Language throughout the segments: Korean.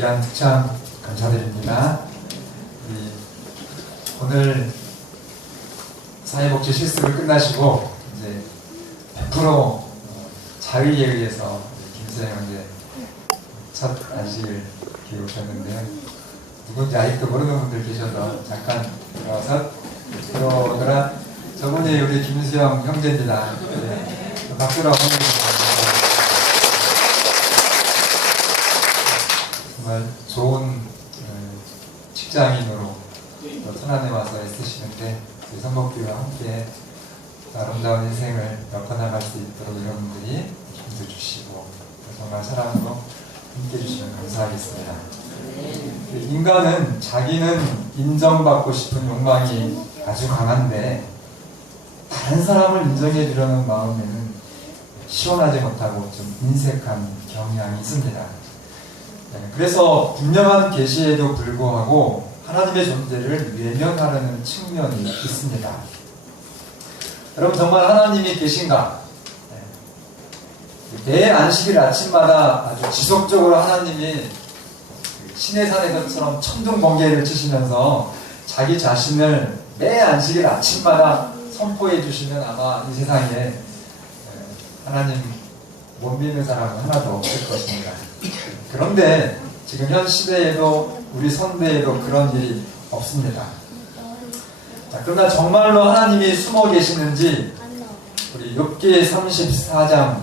귀한 특참 감사드립니다. 오늘 사회복지 실습을 끝나시고 이제 100% 자의에 의해서 김수영 형제 첫 안식을 기회 오셨는데요. 누군지 아직도 모르는 분들 계셔서 잠깐 들어오더라. 저분이 우리 김수영 형제입니다. 네. 박수로 환영해주십니다. 정말 좋은 직장인으로 또 천안에 와서 애쓰시는데 우리 선목교회와 함께 아름다운 인생을 엮어나갈 수 있도록 여러분들이 힘도 주시고 정말 사랑으로 함께 해주시면 감사하겠습니다. 인간은 자기는 인정받고 싶은 욕망이 아주 강한데 다른 사람을 인정해 주려는 마음에는 시원하지 못하고 좀 인색한 경향이 있습니다. 그래서 분명한 계시에도 불구하고 하나님의 존재를 외면하려는 측면이 있습니다. 여러분 정말 하나님이 계신가? 매 안식일 아침마다 아주 지속적으로 하나님이 신의 산에서처럼 천둥 번개를 치시면서 자기 자신을 매 안식일 아침마다 선포해 주시면 아마 이 세상에 하나님 못 믿는 사람은 하나도 없을 것입니다. 그런데 지금 현 시대에도 우리 선대에도 그런 일이 없습니다. 자, 그러나 정말로 하나님이 숨어 계시는지 우리 욥기 34장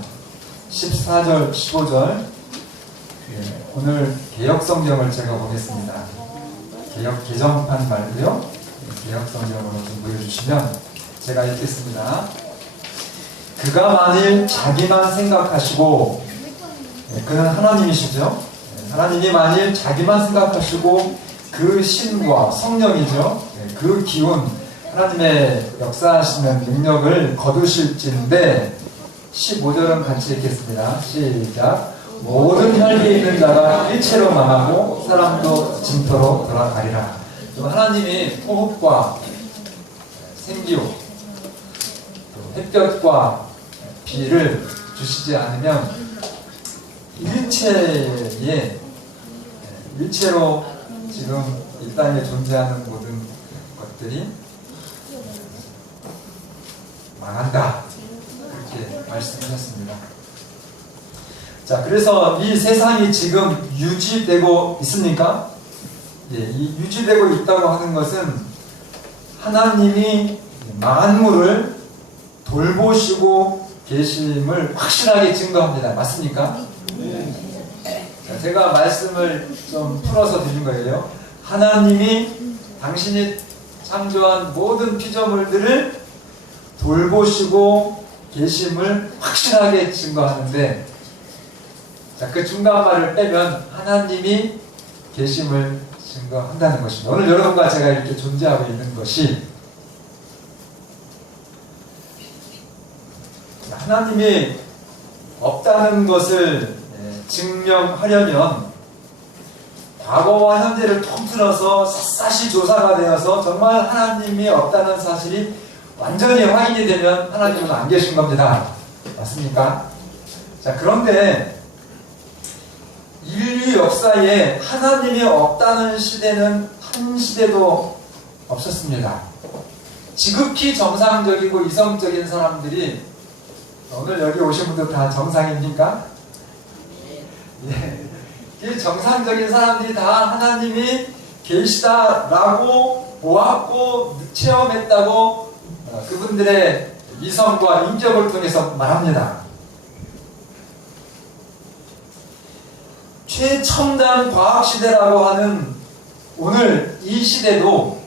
14절 15절 오늘 개역성경을 제가 보겠습니다. 개정판 말고요. 개역성경으로 좀 보여주시면 제가 읽겠습니다. 그가 만일 자기만 생각하시고 그는 하나님이시죠. 하나님이 만일 자기만 생각하시고 그 신과 성령이죠. 그 기운 하나님의 역사하시는 능력을 거두실진데 15절은 같이 읽겠습니다. 시작. 모든 혈기에 있는 자가 일체로 망하고 사람도 징표로 돌아가리라. 하나님이 호흡과 생기호 햇볕과 비를 주시지 않으면 일체로 지금 이 땅에 존재하는 모든 것들이 망한다. 그렇게 말씀하셨습니다. 자, 그래서 이 세상이 지금 유지되고 있습니까? 이 유지되고 있다고 하는 것은 하나님이 만물을 돌보시고 계심을 확실하게 증거합니다. 맞습니까? 자, 제가 말씀을 좀 풀어서 드린 거예요. 하나님이 당신이 창조한 모든 피조물들을 돌보시고 계심을 확실하게 증거하는데, 자, 그 중간 말을 빼면 하나님이 계심을 증거한다는 것입니다. 오늘 여러분과 제가 이렇게 존재하고 있는 것이 하나님이 없다는 것을 증명하려면 과거와 현재를 통틀어서 샅샅이 조사가 되어서 정말 하나님이 없다는 사실이 완전히 확인이 되면 하나님은 안 계신 겁니다. 맞습니까? 자, 그런데 인류 역사에 하나님이 없다는 시대는 한 시대도 없었습니다. 지극히 정상적이고 이성적인 사람들이, 오늘 여기 오신 분들 다 정상입니까? 예. 이 정상적인 사람들이 다 하나님이 계시다라고 보았고 체험했다고 그분들의 이성과 인격을 통해서 말합니다. 최첨단 과학시대라고 하는 오늘 이 시대도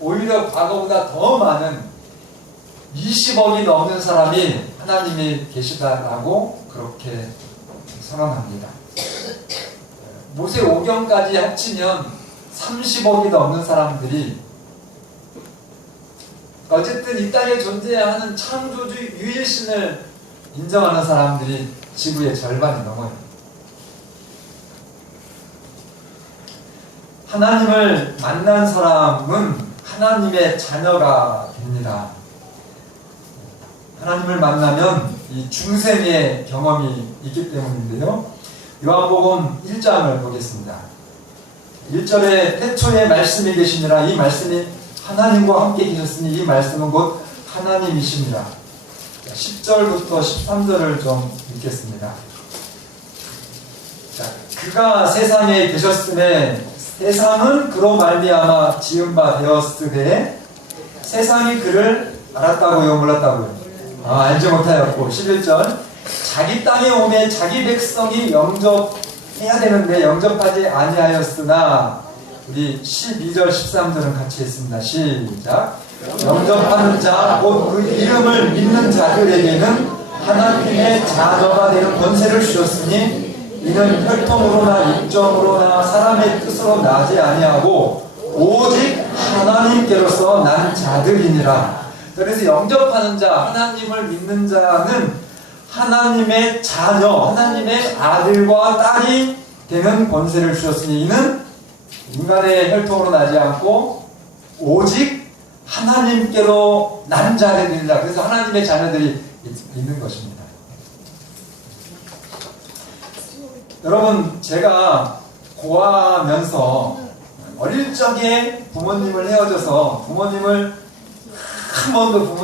오히려 과거보다 더 많은 20억이 넘는 사람이 하나님이 계시다라고 그렇게 선언합니다. 모세 오경까지 합치면 30억이 넘는 사람들이 어쨌든 이 땅에 존재하는 창조주 유일신을 인정하는 사람들이 지구의 절반이 넘어요. 하나님을 만난 사람은 하나님의 자녀가 됩니다. 하나님을 만나면 이 중생의 경험이 있기 때문인데요. 요한복음 1장을 보겠습니다. 1절에 태초에 말씀이 계시니라. 이 말씀이 하나님과 함께 계셨으니 이 말씀은 곧 하나님이십니다. 10절부터 13절을 좀 읽겠습니다. 자, 그가 세상에 계셨음에 세상은 그로 말미암아 지은 바 되었으되 세상이 그를 알았다고요, 몰랐다고요? 알지 못하였고. 11절 자기 땅에 오매 자기 백성이 영접해야 되는데 영접하지 아니하였으나, 우리 12절 13절은 같이 했습니다. 시작. 영접하는 자 곧 그 이름을 믿는 자들에게는 하나님의 자녀가 되는 권세를 주셨으니 이는 혈통으로나 육정으로나 사람의 뜻으로 나지 아니하고 오직 하나님께로서 난 자들이니라. 그래서 영접하는 자, 하나님을 믿는 자는 하나님의 자녀, 하나님의 아들과 딸이 되는 권세를 주셨으니 이는 인간의 혈통으로 나지 않고 오직 하나님께로 난 자들이라. 그래서 하나님의 자녀들이 있는 것입니다. 여러분, 제가 고아면서 어릴 적에 부모님을 헤어져서 부모님을 한 번도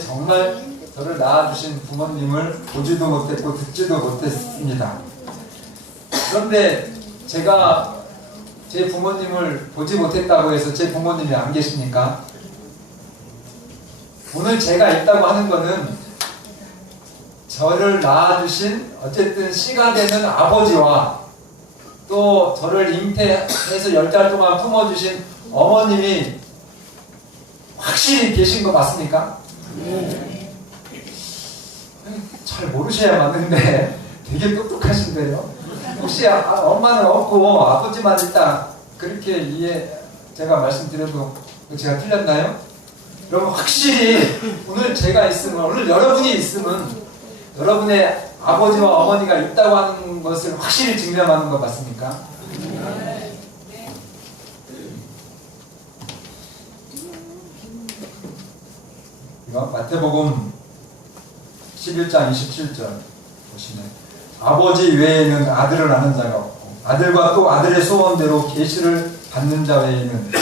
정말 저를 낳아주신 부모님을 보지도 못했고 듣지도 못했습니다. 그런데 제가 제 부모님을 보지 못했다고 해서 제 부모님이 안 계십니까? 오늘 제가 있다고 하는 거는 저를 낳아주신 어쨌든 씨가 되는 아버지와 또 저를 잉태해서 10달 동안 품어주신 어머님이 확실히 계신 거 맞습니까? 네. 잘 모르셔야 맞는데 되게 똑똑하신데요. 혹시 엄마는 없고 아버지만 있다, 그렇게 제가 말씀드려도 제가 틀렸나요? 여러분, 확실히 오늘 제가 있으면, 오늘 여러분이 있으면 여러분의 아버지와 어머니가 있다고 하는 것을 확실히 증명하는 것 맞습니까? 이거 마태복음 11장 27절 보시면 아버지 외에는 아들을 아는 자가 없고 아들과 또 아들의 소원대로 계시를 받는 자 외에는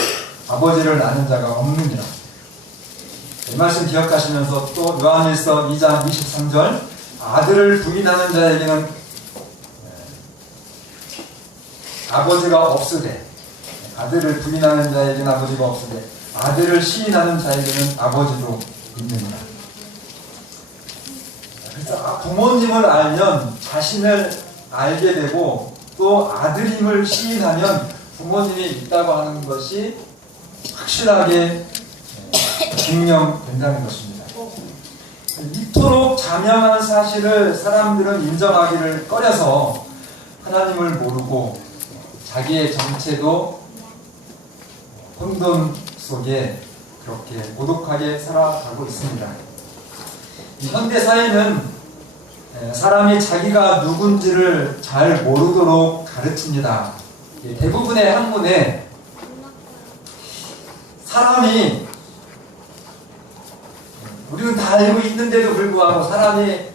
아버지를 아는 자가 없느니라. 이 말씀 기억하시면서 또 요한일서 2장 23절 아들을 부인하는 자에게는 아버지가 없으되, 아들을 부인하는 자에게는 아버지가 없으되 아들을 시인하는 자에게는 아버지도 있느니라. 그래서 부모님을 알면 자신을 알게 되고 또 아들임을 시인하면 부모님이 있다고 하는 것이 확실하게 증명된다는 것입니다. 이토록 자명한 사실을 사람들은 인정하기를 꺼려서 하나님을 모르고 자기의 정체도 혼돈 속에 그렇게 고독하게 살아가고 있습니다. 현대 사회는 사람이 자기가 누군지를 잘 모르도록 가르칩니다. 대부분의 학문에 사람이, 우리는 다 알고 있는데도 불구하고 사람이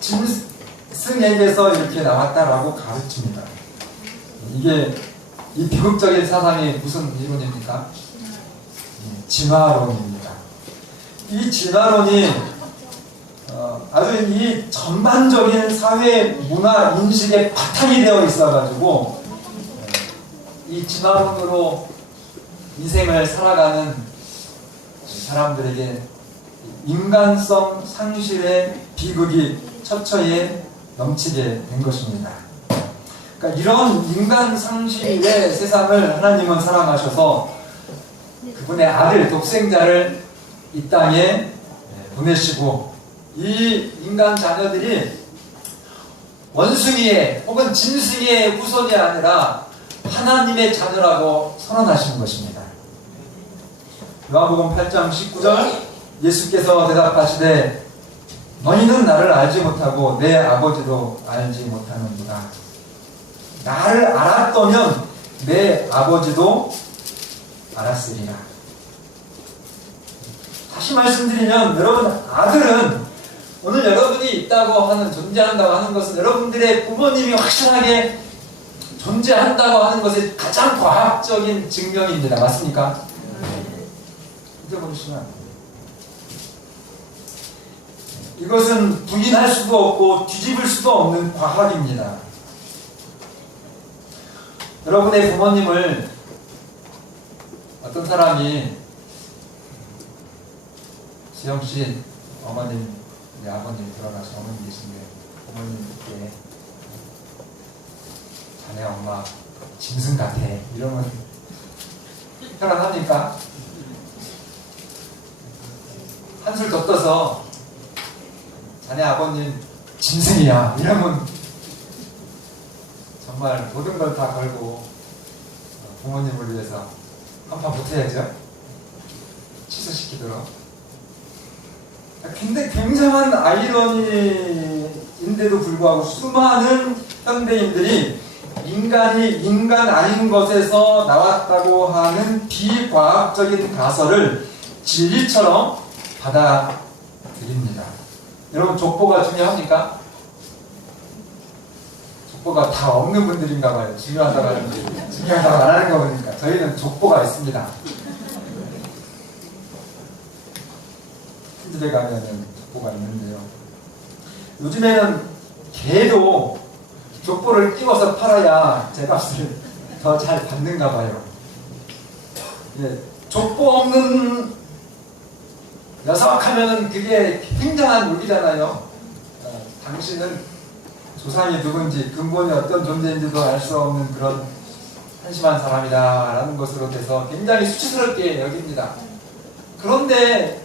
짐승에게서 이렇게 나왔다라고 가르칩니다. 이게 이 비극적인 사상이 무슨 이론입니까? 진화론입니다. 이 진화론이 아주 이 전반적인 사회 문화 인식에 바탕이 되어 있어가지고 이 진화론으로 인생을 살아가는 사람들에게 인간성 상실의 비극이 처처에 넘치게 된 것입니다. 그러니까 이런 인간 상실의 세상을 하나님은 사랑하셔서 그분의 아들 독생자를 이 땅에 보내시고 이 인간 자녀들이 원숭이의 혹은 짐승의 후손이 아니라 하나님의 자녀라고 선언하시는 것입니다. 요한복음 8장 19절 예수께서 대답하시되 너희는 나를 알지 못하고 내 아버지도 알지 못하는구나. 나를 알았더면 내 아버지도 알았으리라. 다시 말씀드리면 여러분, 아들은 오늘 여러분이 있다고 하는, 존재한다고 하는 것은 여러분들의 부모님이 확실하게 존재한다고 하는 것의 가장 과학적인 증명입니다. 맞습니까? 믿어보시면 안 돼요. 이것은 부인할 수도 없고 뒤집을 수도 없는 과학입니다. 여러분의 부모님을 어떤 사람이 지영씨 어머님, 아버님 돌아가신 어머님 계신데 어머님께 자네 엄마 짐승 같아 이러면 편안합니까? 한술 더 떠서 자네 아버님 짐승이야 이러면 정말 모든 걸 다 걸고 부모님을 위해서 한판 붙어야죠. 취소시키도록. 근데 굉장한 아이러니인데도 불구하고 수많은 현대인들이 인간이 인간 아닌 것에서 나왔다고 하는 비과학적인 가설을 진리처럼 받아들입니다. 여러분 족보가 중요합니까? 족보가 다 없는 분들인가 봐요. 중요하다고 하는데 중요하다고 안 하는 거 보니까 저희는 족보가 있습니다. 큰 집에 가면은 족보가 있는데요. 요즘에는 개도 족보를 띄워서 팔아야 제값을 더 잘 받는가 봐요. 예, 족보 없는 녀석하면은 그게 굉장한 욕이잖아요. 당신은 조상이 누군지 근본이 어떤 존재인지도 알 수 없는 그런 한심한 사람이다 라는 것으로 돼서 굉장히 수치스럽게 여깁니다. 그런데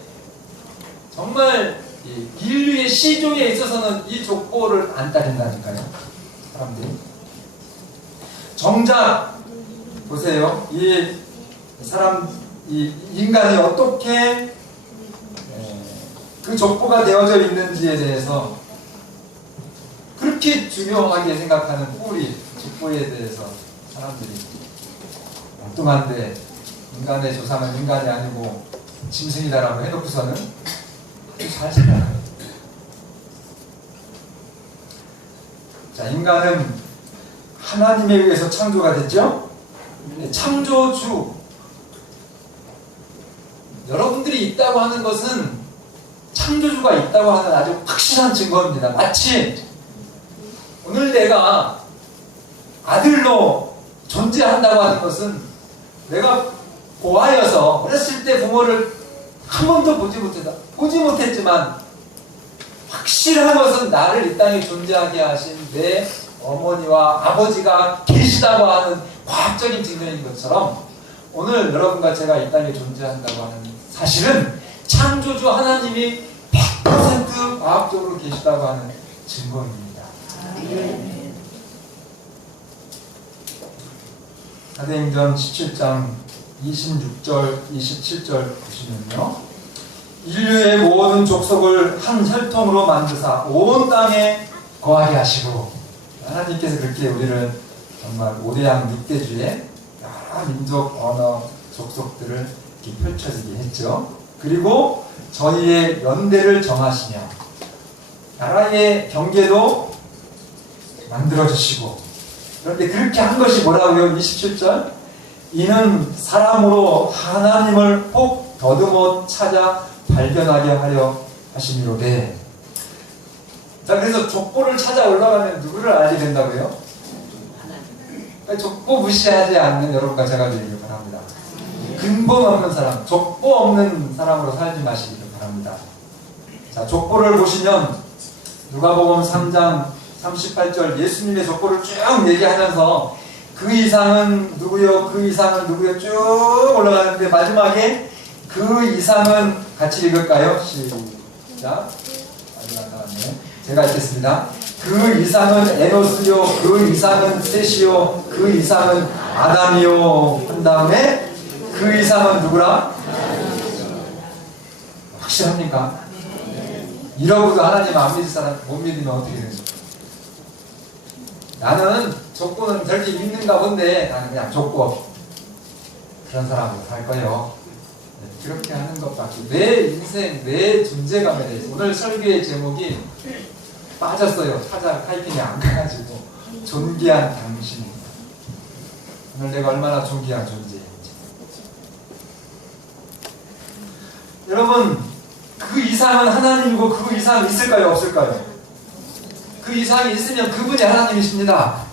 정말 인류의 시종에 있어서는 이 족보를 안 따진다니까요. 사람들이. 정작 보세요. 이 인간이 어떻게 그 족보가 되어져 있는지에 대해서 그렇게 중요하게 생각하는 뿌리, 족보에 대해서 사람들이 엉뚱한데 인간의 조상은 인간이 아니고 짐승이다라고 해놓고서는 아주 잘 살아요. 자, 인간은 하나님에 의해서 창조가 됐죠? 창조주 여러분들이 있다고 하는 것은 창조주가 있다고 하는 아주 확실한 증거입니다. 마치 오늘 내가 아들로 존재한다고 하는 것은 내가 고아여서 어렸을 때 부모를 한 번도 보지 못했지만 확실한 것은 나를 이 땅에 존재하게 하신 내 어머니와 아버지가 계시다고 하는 과학적인 증명인 것처럼 오늘 여러분과 제가 이 땅에 존재한다고 하는 사실은 창조주 하나님이 100% 과학적으로 계시다고 하는 증거입니다. 사도행전 17장 26절, 27절 보시면요. 인류의 모든 족속을 한 혈통으로 만드사 온 땅에 거하게 하시고 하나님께서 그렇게 우리를 정말 5대양 6대주의 여러 민족, 언어, 족속들을 이렇게 펼쳐지게 했죠. 그리고 저희의 연대를 정하시며 나라의 경계도 만들어주시고 그런데 그렇게 한 것이 뭐라고요? 27절 이는 사람으로 하나님을 혹 더듬어 찾아 발견하게 하려 하심이로되. 자, 그래서 족보를 찾아 올라가면 누구를 알게 된다고요? 그러니까 족보 무시하지 않는 여러분과 제가 되기를 바랍니다. 근본 없는 사람, 족보 없는 사람으로 살지 마시기를 바랍니다. 자, 족보를 보시면 누가복음 3장 38절 예수님의 족보를 쭉 얘기하면서 그 이상은 누구요, 그 이상은 누구요 쭉 올라가는데 마지막에 그 이상은 같이 읽을까요? 시작. 마지막 나왔네. 제가 읽겠습니다. 그 이상은 에노스요, 그 이상은 셋이요, 그 이상은 아담이요. 한 다음에 그 이상은 누구라? 확실합니까? 이러고도 하나님 안 믿을 사람 못 믿으면 어떻게 되죠? 나는 족보는 저렇게 믿는가 본데 나는 그냥 족보 그런 사람으로 살 거예요. 네, 그렇게 하는 것밖에 내 인생, 내 존재감에 대해서 오늘 설교의 제목이 빠졌어요. 타이핑이 안 가가지고 존귀한 당신. 오늘 내가 얼마나 존귀한 존재인지. 여러분, 그 이상은 하나님이고 그 이상 있을까요? 없을까요? 그 이상이 있으면 그분이 하나님이십니다.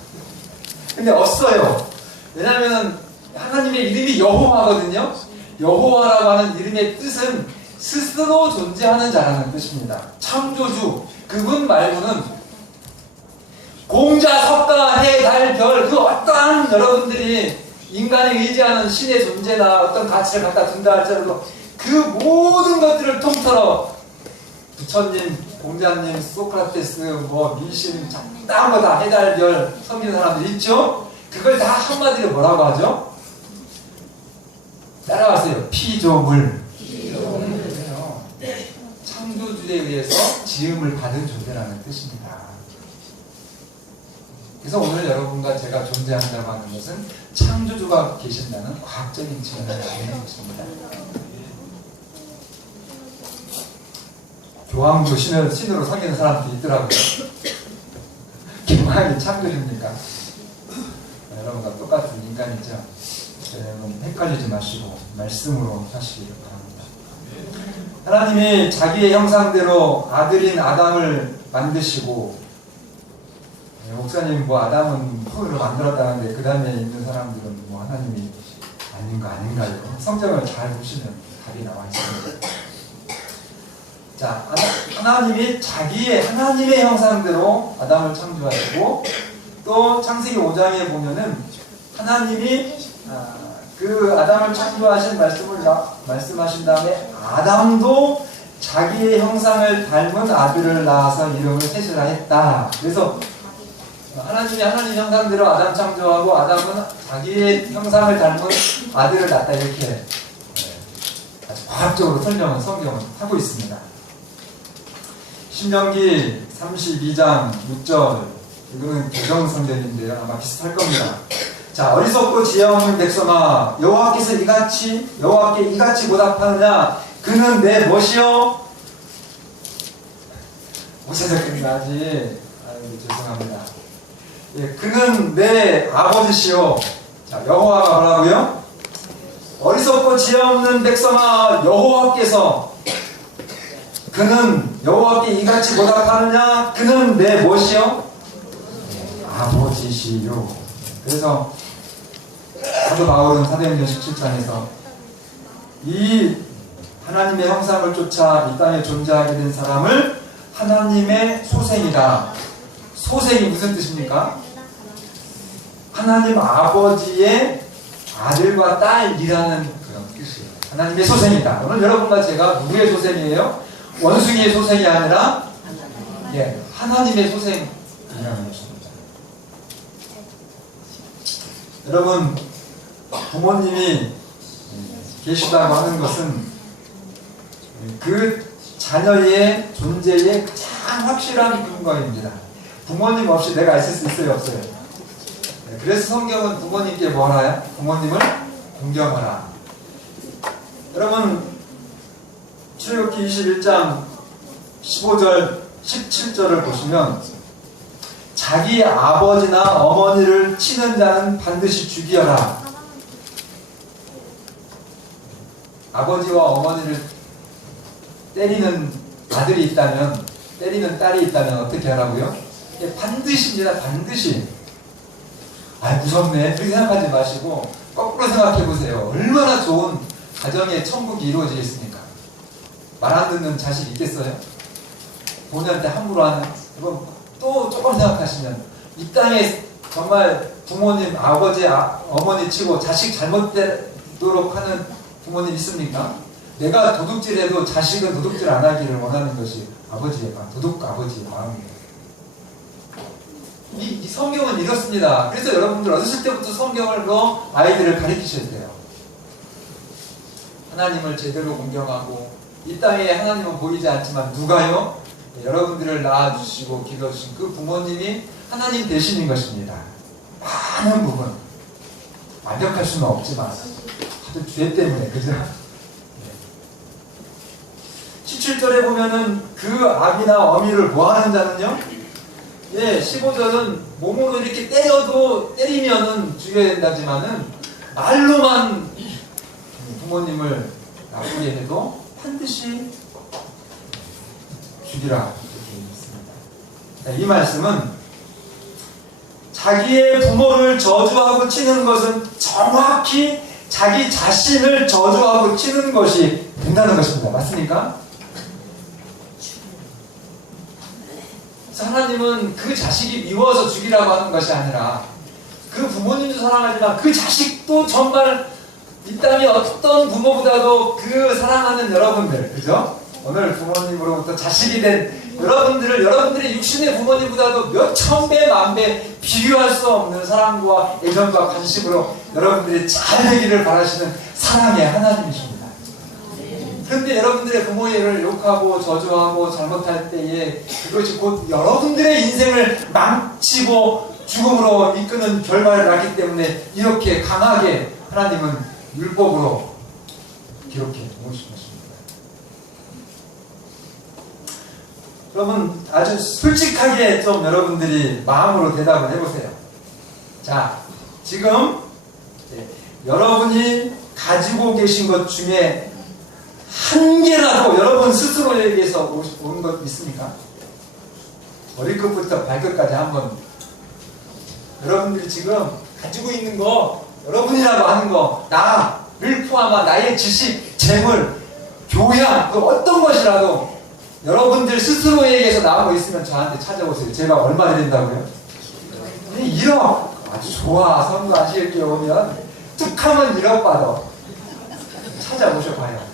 근데 없어요. 왜냐하면 하나님의 이름이 여호와거든요. 여호와라고 하는 이름의 뜻은 스스로 존재하는 자라는 뜻입니다. 창조주, 그분 말고는 공자, 석가, 해, 달, 별, 그 어떠한 여러분들이 인간이 의지하는 신의 존재나 어떤 가치를 갖다 둔다 할지라도 그 모든 것들을 통틀어 부처님, 공자님, 소크라테스, 미신, 딴 거 다 해달, 별 섬기는 사람들 있죠? 그걸 다 한마디로 뭐라고 하죠? 따라가세요. 피조물. 창조주에 의해서 지음을 받은 존재라는 뜻입니다. 그래서 오늘 여러분과 제가 존재한다고 하는 것은 창조주가 계신다는 과학적인 측면을 가지는 것입니다. 교황도 신으로 섬기는 사람들이 있더라고요. 교황이 창조주입니까? 여러분과 똑같은 인간이죠. 여러분 헷갈리지 마시고 말씀으로 하시기 바랍니다. 하나님이 자기의 형상대로 아들인 아담을 만드시고, 목사님 아담은 흙으로 만들었다는데 그 다음에 있는 사람들은 하나님이 아닌 거 아닌가요? 성경을 잘 보시면 답이 나와 있습니다. 자, 하나님이 하나님의 형상대로 아담을 창조하시고, 또 창세기 5장에 보면은 하나님이 그 아담을 창조하신 말씀하신 다음에 아담도 자기의 형상을 닮은 아들을 낳아서 이름을 셋이라 했다. 그래서 하나님이 하나님 형상대로 아담 창조하고 아담은 자기의 형상을 닮은 아들을 낳았다. 이렇게 아주 과학적으로 설명은 성경은 하고 있습니다. 신명기 32장 6절, 이거는 개정성경인데요. 아마 비슷할 겁니다. 자, 어리석고 지혜 없는 백성아, 여호와께 이같이 보답하느냐? 그는 내 무엇이요? 오세적입니다. 아직. 죄송합니다. 예, 그는 내 아버지시요. 자, 여호와가 뭐라고요? 어리석고 지혜 없는 백성아, 그는 여호와께 이같이 보답하느냐? 그는 내 무엇이요? 아버지시요. 그래서 사도 바울은 사도행전 17장에서 이 하나님의 형상을 쫓아 이 땅에 존재하게 된 사람을 하나님의 소생이다. 소생이 무슨 뜻입니까? 하나님 아버지의 아들과 딸이라는 그런 뜻이에요. 하나님의 소생이다. 오늘 여러분과 제가 누구의 소생이에요? 원숭이의 소생이 아니라 하나님의 소생이라는 것입니다. 여러분, 부모님이 계시다고 하는 것은 그 자녀의 존재의 가장 확실한 근거입니다. 부모님 없이 내가 있을 수 있어요, 없어요? 그래서 성경은 부모님께 뭐 하나요? 부모님을 공경하라. 여러분, 출애굽기 21장 15절 17절을 보시면 자기 아버지나 어머니를 치는 자는 반드시 죽이어라. 아버지와 어머니를 때리는 아들이 있다면, 때리는 딸이 있다면 어떻게 하라고요? 반드시입니다. 반드시. 무섭네. 그렇게 생각하지 마시고 거꾸로 생각해 보세요. 얼마나 좋은 가정의 천국이 이루어지겠습니까? 말 안 듣는 자식 있겠어요? 본인한테 함부로 하는. 또 조금 생각하시면 이 땅에 정말 부모님, 아버지, 어머니 치고 자식 잘못되도록 하는 부모님 있습니까? 내가 도둑질해도 자식은 도둑질 안 하기를 원하는 것이 아버지의 마음, 아버지의 마음이에요. 이 성경은 이렇습니다. 그래서 여러분들 어렸을 때부터 성경으로 아이들을 가르치셔야 돼요. 하나님을 제대로 공경하고, 이 땅에 하나님은 보이지 않지만 누가요? 여러분들을 낳아주시고 기도해주신 그 부모님이 하나님 대신인 것입니다. 많은 부분 완벽할 수는 없지만 다들 죄 때문에, 그죠? 17절에 보면은 그 아비나 어미를 뭐하는 자는요? 예, 15절은 몸으로 이렇게 때리면은 죽여야 된다지만은 말로만 부모님을 나쁘게 해도 반드시 죽이라 이렇게 있습니다. 이 말씀은 자기의 부모를 저주하고 치는 것은 정확히 자기 자신을 저주하고 치는 것이 된다는 것입니다. 맞습니까? 하나님은 그 자식이 미워서 죽이라고 하는 것이 아니라 그 부모님도 사랑하지만 그 자식도 정말 이 땅에 어떤 부모보다도 그 사랑하는 여러분들, 그죠? 오늘 부모님으로부터 자식이 된 여러분들의 육신의 부모님보다도 몇 천 배, 만 배 비교할 수 없는 사랑과 애정과 관심으로 여러분들이 잘 되기를 바라시는 사랑의 하나님이십니다. 그런데 여러분들의 부모를 욕하고 저주하고 잘못할 때에 그것이 곧 여러분들의 인생을 망치고 죽음으로 이끄는 결과를 낳기 때문에 이렇게 강하게 하나님은 율법으로 기록해 놓으신 것입니다. 여러분 아주 솔직하게 좀 여러분들이 마음으로 대답을 해보세요. 자, 지금 여러분이 가지고 계신 것 중에 한 개라도 여러분 스스로에게서 온 것 있습니까? 머리끝부터 발끝까지 한번 여러분들이 지금 가지고 있는 거, 여러분이라고 하는 거, 나를 포함한 나의 지식, 재물, 교양, 그 어떤 것이라도 여러분들 스스로에게서 나오고 있으면 저한테 찾아오세요. 제가 얼마 드린다고요? 1억! 아주 좋아. 선거 아시겠게 오면 툭 하면 1억 받아. 찾아오셔봐요.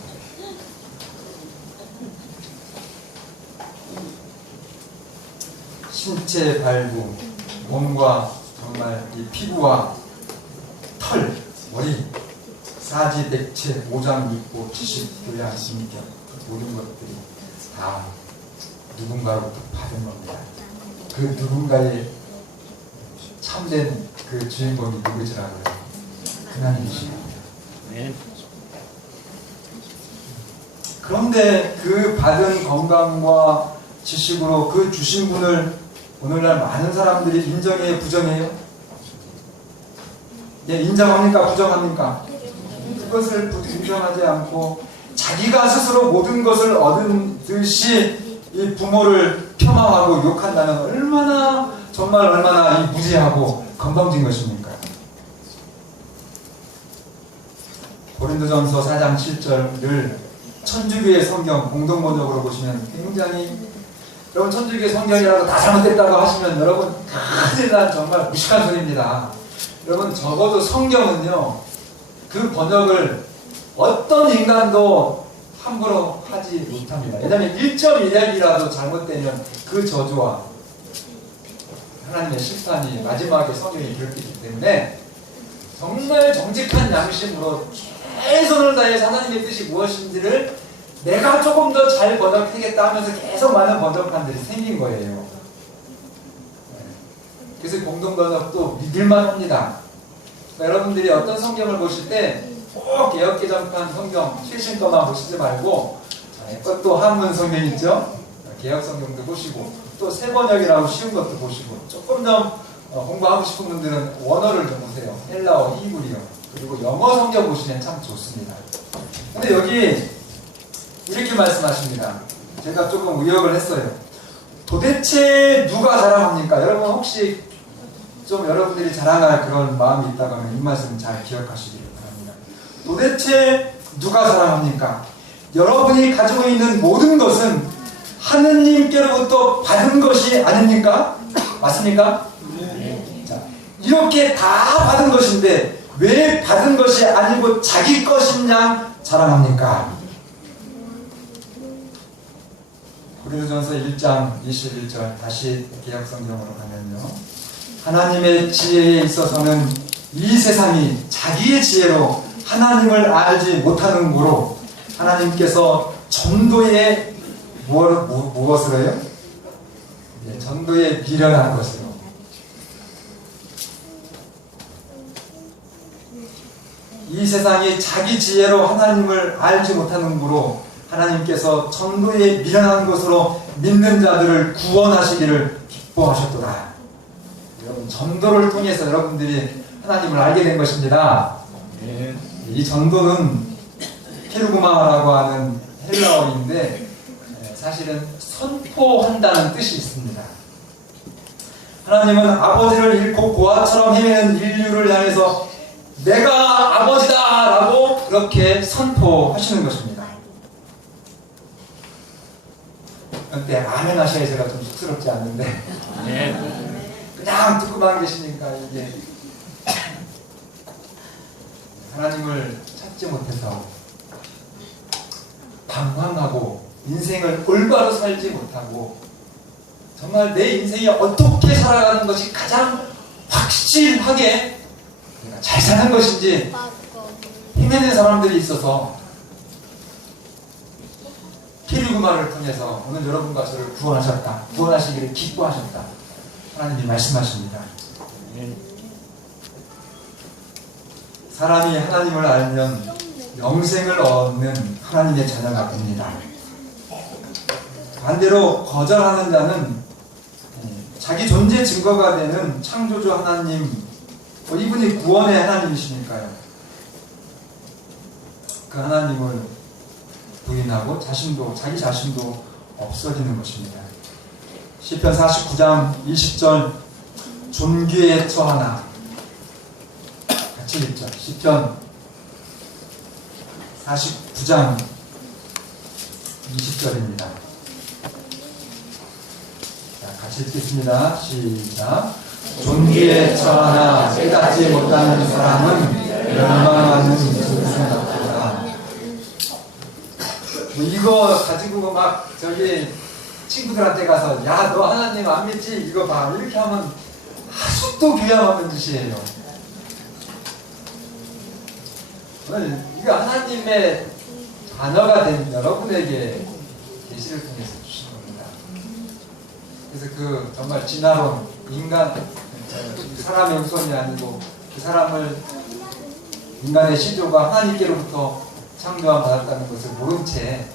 신체 발부, 몸과 정말 이 피부와 털, 머리, 사지, 백체, 오장, 육부, 지식, 교양, 인격 모든 것들이 다 누군가로부터 받은 겁니다. 그 누군가의 참된 그 주인공이 누구지라고요? 하나님이십니다. 네. 그런데 그 받은 건강과 지식으로 그 주신 분을 오늘날 많은 사람들이 인정해요? 부정해요? 예, 인정합니까? 부정합니까? 그것을 인정하지 않고 자기가 스스로 모든 것을 얻은 듯이 이 부모를 폄하하고 욕한다면 얼마나 정말 얼마나 이 무지하고 건방진 것입니까? 고린도전서 4장 7절을 천주교의 성경 공동번역으로 보시면 굉장히, 여러분 천주교의 성경이라고 다 잘못됐다고 하시면 여러분 큰일 난 정말 무식한 소리입니다. 여러분 적어도 성경은요 그 번역을 어떤 인간도 함부로 하지 못합니다. 왜냐하면 1.1획이라도 잘못되면 그 저주와 하나님의 심판이 마지막에 성경에 기록되기 때문에 정말 정직한 양심으로 최선을 다해서 하나님의 뜻이 무엇인지를 내가 조금 더 잘 번역하겠다 하면서 계속 많은 번역판들이 생긴 거예요. 그래서 공동번역도 믿을만 합니다. 여러분들이 어떤 성경을 보실 때 꼭 개역개정판 성경 최신 거만 보시지 말고 또 한문 성경 있죠? 개역 성경도 보시고 또 새번역이라고 쉬운 것도 보시고 조금 더 공부하고 싶은 분들은 원어를 좀 보세요. 헬라어, 히브리어, 그리고 영어 성경 보시면 참 좋습니다. 근데 여기 이렇게 말씀하십니다. 제가 조금 의역을 했어요. 도대체 누가 자랑합니까? 여러분 혹시 좀 여러분들이 자랑할 그런 마음이 있다면 이 말씀 잘 기억하시기를 바랍니다. 도대체 누가 자랑합니까? 여러분이 가지고 있는 모든 것은 하느님께로부터 받은 것이 아닙니까? 맞습니까? 네. 자, 이렇게 다 받은 것인데 왜 받은 것이 아니고 자기 것이냐 자랑합니까? 고린도전서 1장 21절 다시 개역성경으로 가면요, 하나님의 지혜에 있어서는 이 세상이 자기의 지혜로 하나님을 알지 못하는 고로 하나님께서 전도에 무엇을 해요? 네, 전도에 미련한 것으로 이 세상이 자기 지혜로 하나님을 알지 못하는 고로 하나님께서 전도에 미련한 것으로 믿는 자들을 구원하시기를 기뻐하셨도다. 여러분, 전도를 통해서 여러분들이 하나님을 알게 된 것입니다. 이 전도는 케르구마라고 하는 헬라어인데 사실은 선포한다는 뜻이 있습니다. 하나님은 아버지를 잃고 고아처럼 헤매는 인류를 향해서 내가 아버지다 라고 그렇게 선포하시는 것입니다. 그때 아멘 하셔야 제가 좀 쑥스럽지 않는데 그냥 듣고만 계시니까 이게 하나님을 찾지 못해서 방황하고 인생을 올바로 살지 못하고 정말 내 인생이 어떻게 살아가는 것이 가장 확실하게 내가 잘 사는 것인지 헤매는 사람들이 있어서 케르구마를 통해서 오늘 여러분과 저를 구원하셨다, 구원하시기를 기뻐하셨다 하나님이 말씀하십니다. 사람이 하나님을 알면 영생을 얻는 하나님의 자녀가 됩니다. 반대로 거절하는 자는 자기 존재 증거가 되는 창조주 하나님, 이분이 구원의 하나님이시니까요. 그 하나님을 부인하고 자기 자신도 없어지는 것입니다. 시편 49장 20절 존귀에 처하나 같이 읽죠. 시편 49장 20절입니다. 같이 읽겠습니다. 시작. 존귀에 처하나 깨닫지 못하는 사람은 멸망하는 짐승 같도다. 이거 가지고 막 저기 친구들한테 가서 야, 너 하나님 안 믿지? 이거 봐. 이렇게 하면 아직도 교양 없는 짓이에요. 이거 하나님의 자녀가 된 여러분에게 계시를 통해서 주신 겁니다. 그래서 그 정말 진화론, 인간, 사람의 후손이 아니고 그 사람을 인간의 시조가 하나님께로부터 창조함 받았다는 것을 모른 채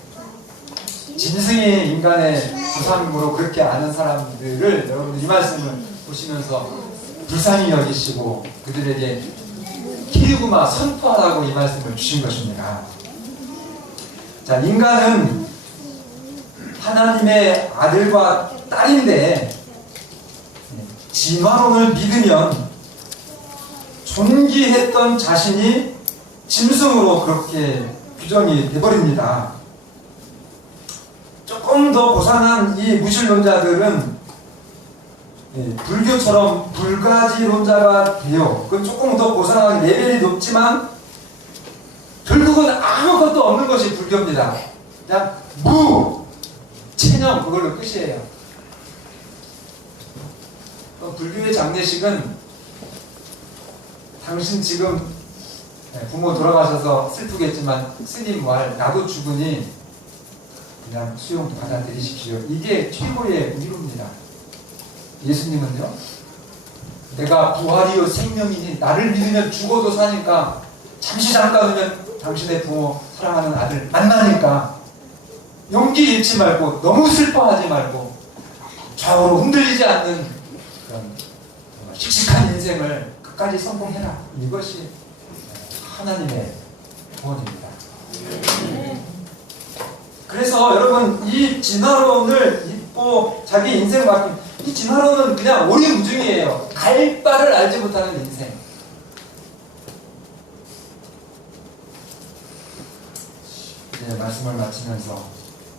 짐승이 인간의 조상으로 그렇게 아는 사람들을 여러분들 이 말씀을 보시면서 불쌍히 여기시고 그들에게 케르구마 선포하라고 이 말씀을 주신 것입니다. 자, 인간은 하나님의 아들과 딸인데 진화론을 믿으면 존귀했던 자신이 짐승으로 그렇게 규정이 되어버립니다. 조금 더 고상한 이 무신론자들은 불교처럼 불가지론자가 돼요. 그건 조금 더 고상하게 레벨이 높지만 결국은 아무것도 없는 것이 불교입니다. 그냥 체념 그걸로 끝이에요. 불교의 장례식은 당신 지금 부모 돌아가셔서 슬프겠지만 스님 말 나도 죽으니 그냥 수용 받아들이십시오. 이게 최고의 위로입니다. 예수님은요, 내가 부활이요 생명이니 나를 믿으면 죽어도 사니까 잠시 잠깐 오면 당신의 부모 사랑하는 아들 만나니까 용기 잃지 말고 너무 슬퍼하지 말고 좌우로 흔들리지 않는 그런 씩씩한 인생을 끝까지 성공해라. 이것이 하나님의 구원입니다. 그래서 여러분 이 진화론을 믿고 자기 인생 맡긴 이 진화론은 그냥 오리무중이에요. 갈 바를 알지 못하는 인생. 이제 말씀을 마치면서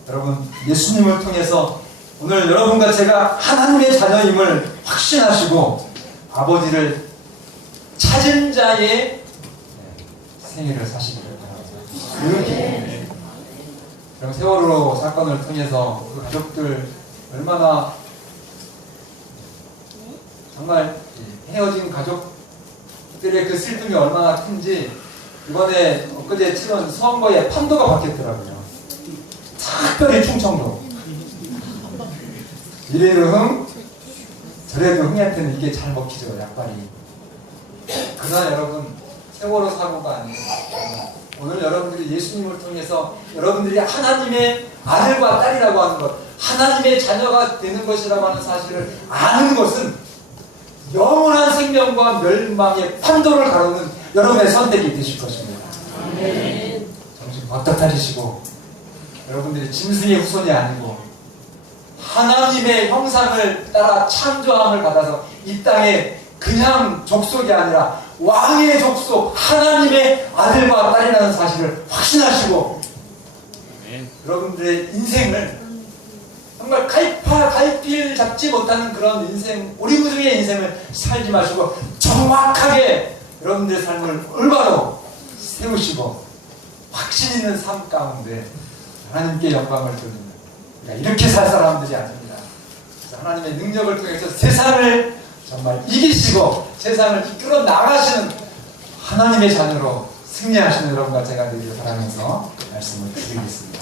여러분 예수님을 통해서 오늘 여러분과 제가 하나님의 자녀임을 확신하시고 아버지를 찾은 자의 생애를 사시기를 바랍니다. 그럼 세월호 사건을 통해서 그 가족들 얼마나 정말 헤어진 가족들의 그 슬픔이 얼마나 큰지 이번에 엊그제 치른 선거의 판도가 바뀌었더라고요. 특별히 충청도. 이래도 흥, 저래도 흥한테는 이게 잘 먹히죠, 약발이. 그러나 여러분, 세월호 사고가 아니고 오늘 여러분들이 예수님을 통해서 여러분들이 하나님의 아들과 딸이라고 하는 것, 하나님의 자녀가 되는 것이라고 하는 사실을 아는 것은 영원한 생명과 멸망의 판도를 가르는 여러분의 선택이 되실 것입니다. 정신 버떡 차리시고 여러분들이 짐승의 후손이 아니고 하나님의 형상을 따라 창조함을 받아서 이 땅에 그냥 족속이 아니라 왕의 족속, 하나님의 아들과 딸이라는 사실을 확신하시고 여러분들의 인생을 정말 갈피를 잡지 못하는 그런 인생, 오리무중의 인생을 살지 마시고 정확하게 여러분들의 삶을 올바로 세우시고 확신 있는 삶 가운데 하나님께 영광을 돌리는, 그러니까 이렇게 살 사람들이 아닙니다. 그래서 하나님의 능력을 통해서 세상을 정말 이기시고 세상을 이끌어 나가시는 하나님의 자녀로 승리하시는 여러분과 제가 되기를 바라면서 말씀을 드리겠습니다.